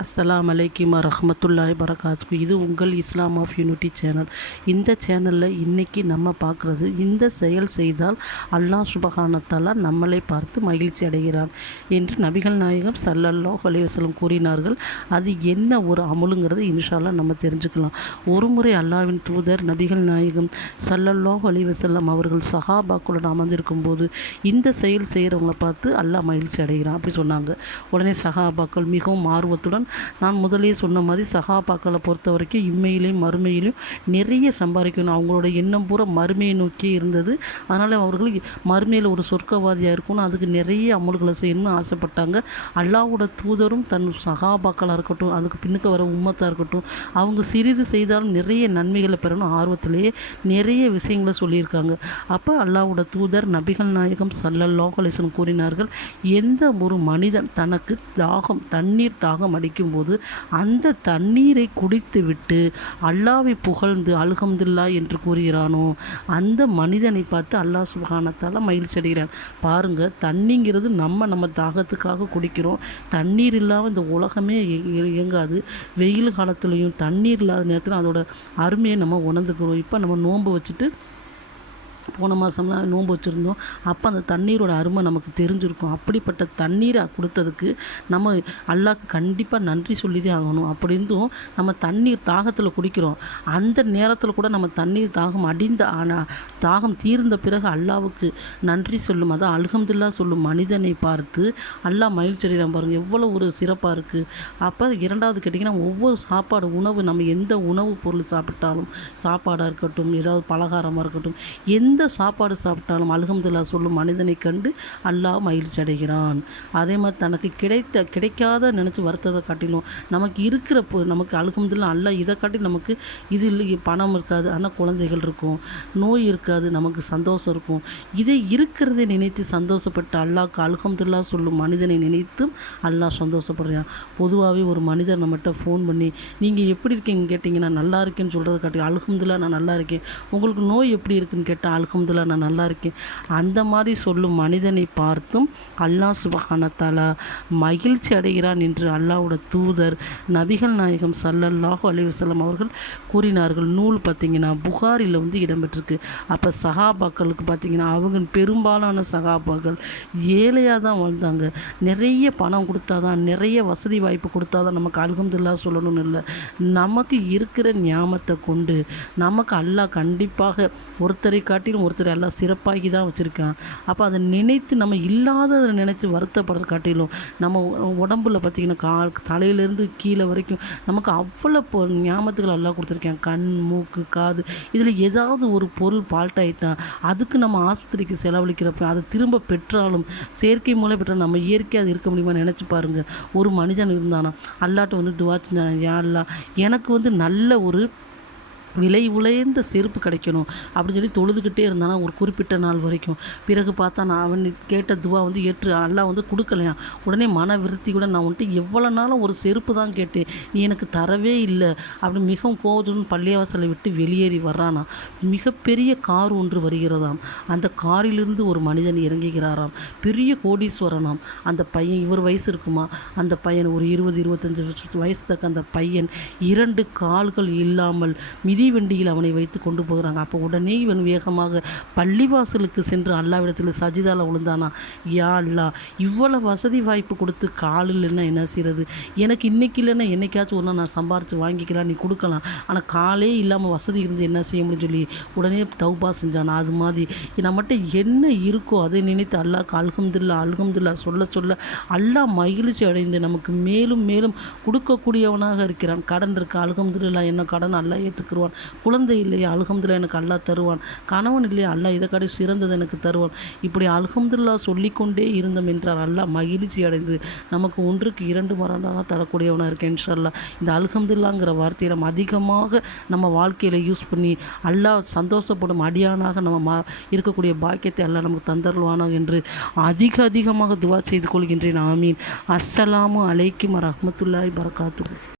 அஸ்ஸலாமு அலைக்கும் வரஹ்மத்துல்லாஹி வரகாத்துஹு. இது உங்கள் இஸ்லாம் ஆஃப் யூனிட்டி சேனல். இந்த சேனலில் இன்றைக்கி நம்ம பார்க்குறது, இந்த செயல் செய்தால் அல்லாஹ் சுப்ஹானஹு தஆலா நம்மளை பார்த்து மகிழ்ச்சி அடைகிறான் என்று நபிகள் நாயகம் ஸல்லல்லாஹு அலைஹி வஸல்லம் கூறினார்கள். அது என்ன ஒரு அமலுங்கிறது இன்ஷா அல்லாஹ் நம்ம தெரிஞ்சுக்கலாம். ஒரு முறை அல்லாஹ்வின் தூதர் நபிகள் நாயகம் ஸல்லல்லாஹு அலைஹி வஸல்லம் அவர்கள் சஹாபாக்களுடன் அமர்ந்திருக்கும் போது இந்த செயல் செய்கிறவங்கள பார்த்து அல்லாஹ் மகிழ்ச்சி அடைகிறான் அப்படி சொன்னாங்க. உடனே சஹாபாக்கள் மிகவும் ஆர்வத்துடன், நான் முதலே சொன்ன மாதிரி சஹாபாக்களை பொறுத்த வரைக்கும் இம்மையிலையும் மறுமையிலையும் நிறைய சம்பாதிக்கணும். அவங்களோட எண்ணம் பூரா மறுமையை நோக்கி இருந்தது. அதனால் அவர்கள் மறுமையில் ஒரு சொர்க்கவாதியாக இருக்கணும், அதுக்கு நிறைய அமல்களை செய்யணும்னு ஆசைப்பட்டாங்க. அல்லாஹ்வோட தூதரும் தன் சஹாபாக்களாக இருக்கட்டும், அதுக்கு பின்னுக்கு வர உம்மத்தாக இருக்கட்டும், அவங்க சிறிது செய்தாலும் நிறைய நன்மைகளை பெறணும் ஆர்வத்திலேயே நிறைய விஷயங்களை சொல்லியிருக்காங்க. அப்போ அல்லாஹ்வோட தூதர் நபிகள் நாயகம் ஸல்லல்லாஹு அலைஹி வஸல்லம் கூறினார்கள், எந்த ஒரு மனிதன் தனக்கு தண்ணீர் தாகம் அடிக்கும்போது அந்த தண்ணீரை குடித்துவிட்டு அல்லாஹ்வை புகழ்ந்து அல்ஹம்துலில்லாஹ் என்று கூறுகிறானோ, அந்த மனிதனை பார்த்து அல்லாஹ் சுப்ஹானஹு தஆலா மகிழ்ச்சி அடைகிறான். பாருங்கள், தண்ணிங்கிறது நம்ம தாகத்துக்காக குடிக்கிறோம். தண்ணீர் இல்லாமல் இந்த உலகமே இயங்காது. வெயில் காலத்துலேயும் தண்ணீர் இல்லாத நேரத்தில் அதோட அருமையை நம்ம உணர்ந்துக்கிறோம். இப்போ நம்ம நோன்பு வச்சுட்டு போன மாதம்லாம் நோன்பு வச்சுருந்தோம். அப்போ அந்த தண்ணீரோட அருமை நமக்கு தெரிஞ்சிருக்கும். அப்படிப்பட்ட தண்ணீரை கொடுத்ததுக்கு நம்ம அல்லாஹ்க்கு கண்டிப்பாக நன்றி சொல்லிதான் ஆகணும். அப்படி இருந்தும் நம்ம தண்ணீர் தாகத்தில் குடிக்கிறோம். அந்த நேரத்தில் கூட நம்ம தண்ணீர் தாகம் தாகம் தீர்ந்த பிறகு அல்லாஹ்வுக்கு நன்றி சொல்லும், அதான் அல்ஹம்துலில்லாஹ் சொல்லும் மனிதனை பார்த்து அல்லாஹ் மகிழ்ச்சி அடைகிறான். பாருங்கள் எவ்வளோ ஒரு சிறப்பாக இருக்குது. அப்போ இரண்டாவது கேட்டிங்கன்னா, ஒவ்வொரு சாப்பாடு உணவு நம்ம எந்த உணவுப் பொருள் சாப்பிட்டாலும், சாப்பாடாக இருக்கட்டும், ஏதாவது பலகாரமாக இருக்கட்டும், எந்த சாப்பாடு சாப்பிட்டாலும் அல்ஹம்துலில்லாஹ் சொல்லும் மனிதனை கண்டு அல்லாஹ் மகிழ்ச்சி அடைகிறான். அதே மாதிரி தனக்கு கிடைக்காத நினச்சி வருத்தத்தை காட்டிலும் நமக்கு இருக்கிற நமக்கு அல்ஹம்துலில்லாஹ் அல்லாஹ் இதை காட்டி நமக்கு இது இல்லை, பணம் இருக்காது ஆனால் குழந்தைகள் இருக்கும், நோய் இருக்காது நமக்கு சந்தோஷம் இருக்கும், இதை இருக்கிறதை நினைத்து சந்தோஷப்பட்டு அல்லாஹ்க்கு அல்ஹம்துலில்லாஹ் சொல்லும் மனிதனை நினைத்தும் அல்லாஹ் சந்தோஷப்படுறான். பொதுவாகவே ஒரு மனிதர் நம்மகிட்ட ஃபோன் பண்ணி நீங்கள் எப்படி இருக்கீங்க கேட்டிங்கன்னா, நான் நல்லா இருக்கேன்னு சொல்கிறத காட்டி அல்ஹம்துலில்லாஹ் நான் நல்லா இருக்கேன், உங்களுக்கு நோய் எப்படி இருக்குன்னு கேட்டால் அல்ஹம்துலில்லாஹ் நான் நல்லா இருக்கேன், அந்த மாதிரி சொல்லும் மனிதனை பார்த்தும் அல்லாஹ் சுப்ஹானஹு தஆலா மகிழ்ச்சி அடைகிறான் என்று அல்லாஹ்வோட தூதர் நபிகள் நாயகம் ஸல்லல்லாஹு அலைஹி வஸல்லம் அவர்கள் கூறினார்கள். நூல் பார்த்திங்கன்னா புகாரில் இடம்பெற்றிருக்கு. அப்போ சஹாபாக்களுக்கு பார்த்திங்கன்னா, அவங்க பெரும்பாலான சஹாபாக்கள் ஏழையாக தான் வாழ்ந்தாங்க. நிறைய பணம் கொடுத்தா தான், நிறைய வசதி வாய்ப்பு கொடுத்தா தான் நமக்கு அல்ஹம்துலில்லாஹ் சொல்லணும்னு இல்லை. நமக்கு இருக்கிற ஞாபகத்தை கொண்டு நமக்கு அல்லாஹ் கண்டிப்பாக ஒருத்தரை காட்டிலும் ஒருத்தர் எல்லாம் சிறப்பாகி தான் வச்சுருக்கான். அப்போ அதை நினைத்து நம்ம இல்லாததை நினச்சி வருத்தப்படுற காட்டிலும் நம்ம உடம்புல பார்த்திங்கன்னா தலையிலேருந்து கீழே வரைக்கும் நமக்கு அவ்வளோ ஞாபகத்துகள் எல்லாம் கொடுத்துருக்கேன். கண், மூக்கு, காது, இதில் ஏதாவது ஒரு பொருள் ஃபால்ட் ஆகிட்டா அதுக்கு நம்ம ஆஸ்பத்திரிக்கு செலவழிக்கிறப்ப அதை திரும்ப பெற்றாலும் செயற்கை மூலம் பெற்றாலும் நம்ம இயற்கையாக அது இருக்க முடியுமா நினச்சி பாருங்கள். ஒரு மனிதன் இருந்தானா அல்லாஹ்ட்ட துவா செஞ்சான், யா அல்லாஹ் எனக்கு நல்ல ஒரு விலை உயர்ந்த செருப்பு கிடைக்கணும் அப்படின்னு சொல்லி தொழுதுகிட்டே இருந்தானா ஒரு குறிப்பிட்ட நாள் வரைக்கும். பிறகு பார்த்தா நான் அவன் கேட்ட துவா ஏற்று அல்லாஹ் கொடுக்கலையா. உடனே மன விருத்தி கூட, நான் எவ்வளோ நாளும் ஒரு செருப்பு தான் கேட்டேன், நீ எனக்கு தரவே இல்லை அப்படி மிகவும் கோவத்துடன் பள்ளிவாசலை விட்டு வெளியேறி வர்றானா. மிகப்பெரிய கார் ஒன்று வருகிறதாம். அந்த காரிலிருந்து ஒரு மனிதன் இறங்குகிறாராம். பெரிய கோடீஸ்வரனாம். அந்த பையன், இவர் வயசு இருக்குமா, அந்த பையன் ஒரு 20-25 வயசு தக்க அந்த பையன் 2 கால்கள் இல்லாமல் மிதிவண்டியில் அவனை வைத்து கொண்டு போகிறாங்க. அப்போ உடனே இவன் வேகமாக பள்ளிவாசலுக்கு சென்று அல்லாஹ்விடத்தில் சஜிதால விழுந்தானா, யா அல்லாஹ் இவ்வளோ வசதி வாய்ப்பு கொடுத்து கால் இல்லைன்னா என்ன செய்கிறது, எனக்கு இன்றைக்கி இல்லைன்னா என்னைக்காச்சும் ஒரு நாள் நான் சம்பாரித்து வாங்கிக்கலாம், நீ கொடுக்கலாம், ஆனால் காலே இல்லாமல் வசதி இருந்து என்ன செய்ய முடியும்னு சொல்லி உடனே தௌபா செஞ்சானா. அது மாதிரி நம்மகிட்ட என்ன இருக்கோ அதை நினைத்து அல்லாஹ்க்கு அல்ஹம்துலில்லாஹ் சொல்ல சொல்ல அல்லாஹ் மகிழ்ச்சி அடைந்து நமக்கு மேலும் மேலும் கொடுக்கக்கூடியவனாக இருக்கிறான். கடன் இருக்க அல்ஹம்துலில்லாஹ் என்ன கடன் அல்லாஹ் ஏற்றுக்குருவான். குழந்தை இல்லையா அல்ஹம்துலில்லாஹ் எனக்கு அல்லாஹ் தருவான். கணவன் இல்லையா அல்லாஹ் இதை காட்டி சிறந்தது எனக்கு தருவான். இப்படி அல்ஹம்துலில்லாஹ் சொல்லிக்கொண்டே இருந்தோம் என்றால் அல்லாஹ் மகிழ்ச்சி அடைந்து நமக்கு 1க்கு 2 மடங்காக தரக்கூடியவனாக இருக்கேன். இன்ஷா அல்லாஹ் இந்த அல்ஹம்துலில்லாஹ்ங்கிற வார்த்தையை நம்ம அதிகமாக நம்ம வாழ்க்கையில் யூஸ் பண்ணி அல்லாஹ் சந்தோஷப்படும் அடியானாக நம்ம இருக்கக்கூடிய பாக்கியத்தை அல்லாஹ் நமக்கு தந்தருவானாக என்று அதிகமாக துவா செய்து கொள்கின்றேன். ஆமீன். அஸ்ஸலாமு அலைக்கும் வரஹ்மத்துல்லாஹி வரகாத்துஹு.